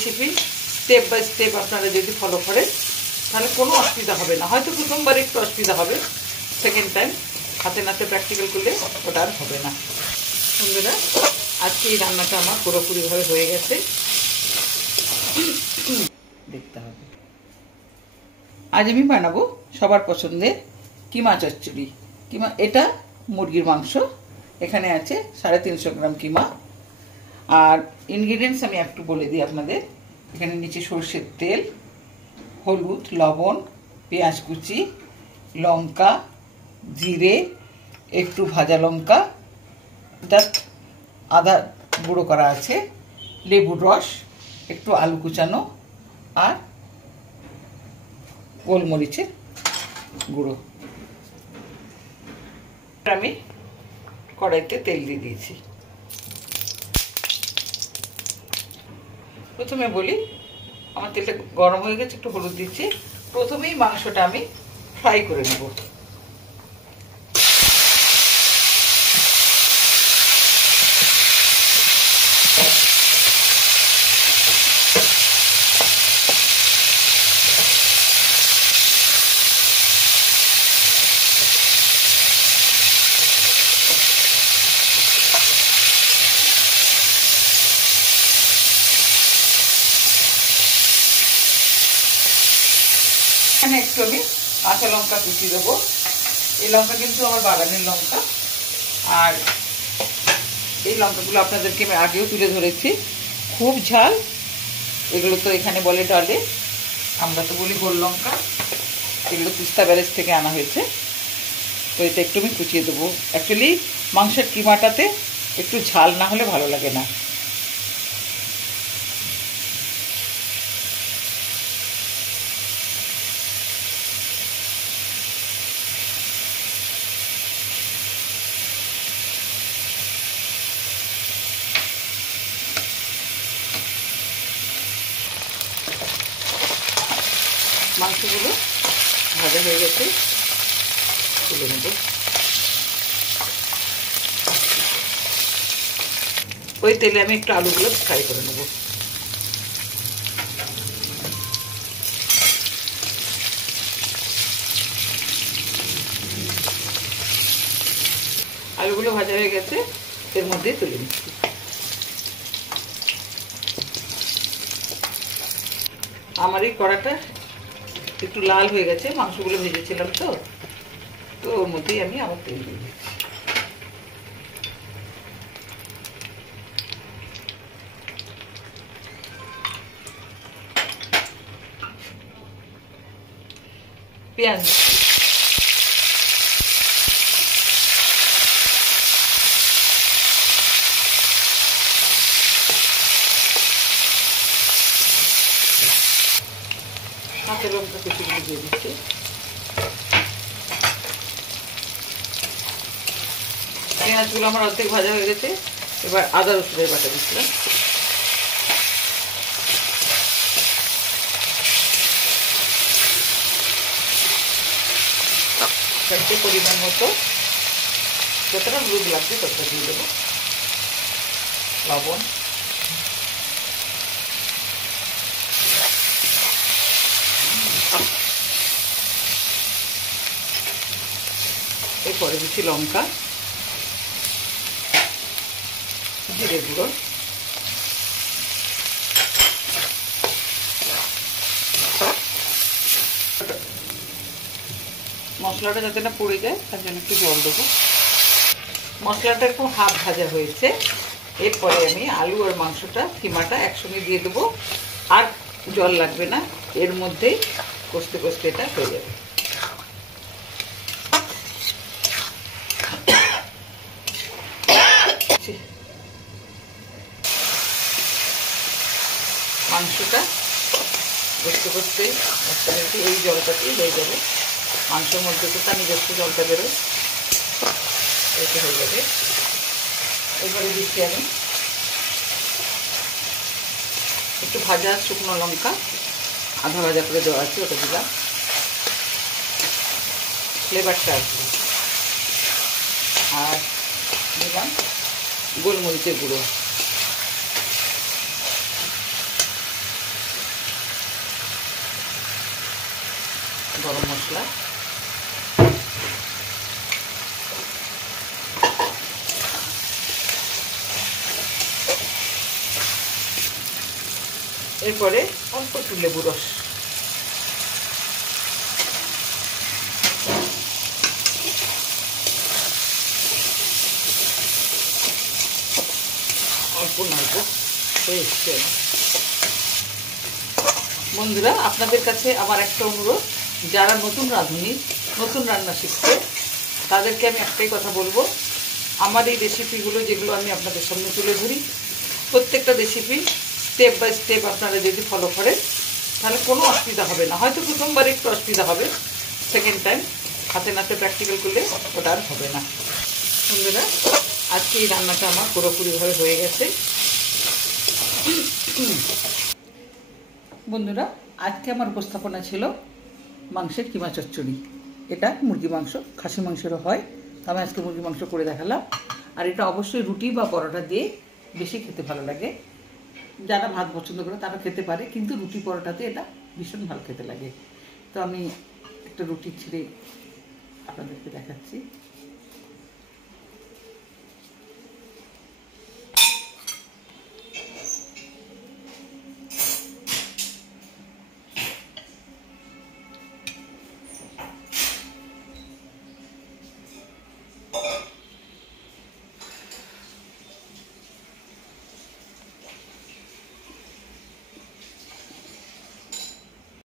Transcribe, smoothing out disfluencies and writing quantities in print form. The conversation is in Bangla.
রেসিপি স্টেপ বাই স্টেপ আপনারা যদি ফলো করেন তাহলে কোনো অসুবিধা হবে না। হয়তো প্রথমবার একটু অসুবিধা হবে, সেকেন্ড টাইম হাতে নাতে প্র্যাকটিক্যাল করলে ওটা আর হবে না। বন্ধুরা, আজকে এই রান্নাটা আমার পুরোপুরিভাবে হয়ে গেছে, দেখতে হবে। আজ আমি বানাবো সবার পছন্দের কিমা চচ্চড়ি। কিমা, এটা মুরগির মাংস, এখানে আছে 350 গ্রাম কিমা। আর ইনগ্রিডিয়েন্টস আমি একটু বলে দিই আপনাদের। এখানে নিচে সরষের তেল, হলুদ, লবণ, পেঁয়াজ কুচি, লঙ্কা, জিরে, একটু ভাজা লঙ্কা, জাস্ট আদা গুঁড়ো করা আছে, লেবুর রস, একটু আলু কুচানো, আর গোলমরিচের গুঁড়ো। আমি কড়াইতে তেল দিয়ে দিয়েছি। প্রথমে বলি, আমার তেলটা গরম হয়ে গেছে, একটু হলুদ দিচ্ছি। প্রথমেই মাংসটা আমি ফ্রাই করে নেব। এখানে একটু আমি কাঁচা লঙ্কা কুচি দেবো। এই লঙ্কা কিন্তু আমার বাগানের লঙ্কা, আর এই লঙ্কাগুলো আপনাদেরকে আমি আগেও তুলে ধরেছি। খুব ঝাল, এগুলো তো এখানে বলে ডালে, আমরা তো বলি গোল লঙ্কা। এগুলো তিস্তা ব্যারেজ থেকে আনা হয়েছে, তো এটা একটু আমি কুচিয়ে দেবো। অ্যাকচুয়ালি মাংসের কিমাটাতে একটু ঝাল না হলে ভালো লাগে না। মাংসগুলো ভাজা হয়ে গেছে, তুলে নেব। ওই তেলে আমি একটু আলুগুলো ফ্রাই করে নেব। আলুগুলো ভাজা হয়ে গেছে, এর মধ্যেই তুলে নিচ্ছি। আমার এই কড়াটা একটু লাল হয়ে গেছে, মাংসগুলো ভেজেছিলাম তো, ওর মধ্যেই আমি আবার তেল দিয়ে দিচ্ছি। পেঁয়াজ, কাঁচা লঙ্কা কুচিগুলো দিয়ে দিচ্ছি। পেঁয়াজগুলো আমার অর্ধেক ভাজা হয়ে গেছে, এবার আদা রসুনের বাটা দিচ্ছিলাম। পরিমাণ মতো যতটা হলুদ লাগবে ততটা দিয়ে দেবো, লবণ, এরপরে দিচ্ছি লঙ্কা, জিরে গুঁড়ো, মশলাটা যাতে না পুড়ে যায় তার জন্য একটু জল দেবো। মশলাটা একটু হাফ ভাজা হয়েছে, এরপরে আমি আলু আর মাংসটা, কিমাটা একসঙ্গে দিয়ে দেবো। আর জল লাগবে না, এর মধ্যেই কষতে কষতে এটা হয়ে যাবে। মাংসটা কষতে কষতে এই জলটাতেই হয়ে যাবে। মাংসের মধ্যে তো তার নিজস্ব জলটা বেরোয়, এতে হয়ে যাবে। এবারে দিচ্ছি আমি একটু ভাজা শুকনো লঙ্কা, আধা ভাজা করে দেওয়া আছে, ওটা দিলাম, ফ্লেভারটা আসবে। আর দিলাম গোলমরিচের গুঁড়ো। গরম মশলা, এরপরে অল্প একটু লেবু রস, অল্প নাড়ব হয়ে এসছে। বন্ধুরা, আপনাদের কাছে আমার একটা অনুরোধ, যারা নতুন রাঁধুনি, নতুন রান্না শিখছে, তাদেরকে আমি একটাই কথা বলবো, আমার এই রেসিপিগুলো যেগুলো আমি আপনাদের সামনে তুলে ধরি, প্রত্যেকটা রেসিপি স্টেপ বাই স্টেপ আপনারা যদি ফলো করেন তাহলে কোনো অসুবিধা হবে না। হয়তো প্রথমবার একটু অসুবিধা হবে, সেকেন্ড টাইম হাতে নাতে প্র্যাকটিক্যাল করলে ওটা আর হবে না। বন্ধুরা, আজকে এই রান্নাটা আমার পুরোপুরিভাবে হয়ে গেছে। বন্ধুরা, আজকে আমার উপস্থাপনা ছিল মাংসের কিমা চচ্চড়ি। এটা মুরগি মাংস, খাসি মাংসেরও হয়, আমি আজকে মুরগি মাংস করে দেখালাম। আর এটা অবশ্যই রুটি বা পরোটা দিয়ে বেশি খেতে ভালো লাগে। যারা ভাত পছন্দ করে তারা খেতে পারে, কিন্তু রুটি পরোটাতে এটা ভীষণ ভালো খেতে লাগে। তো আমি একটা রুটি ছিঁড়ে আপনাদেরকে দেখাচ্ছি।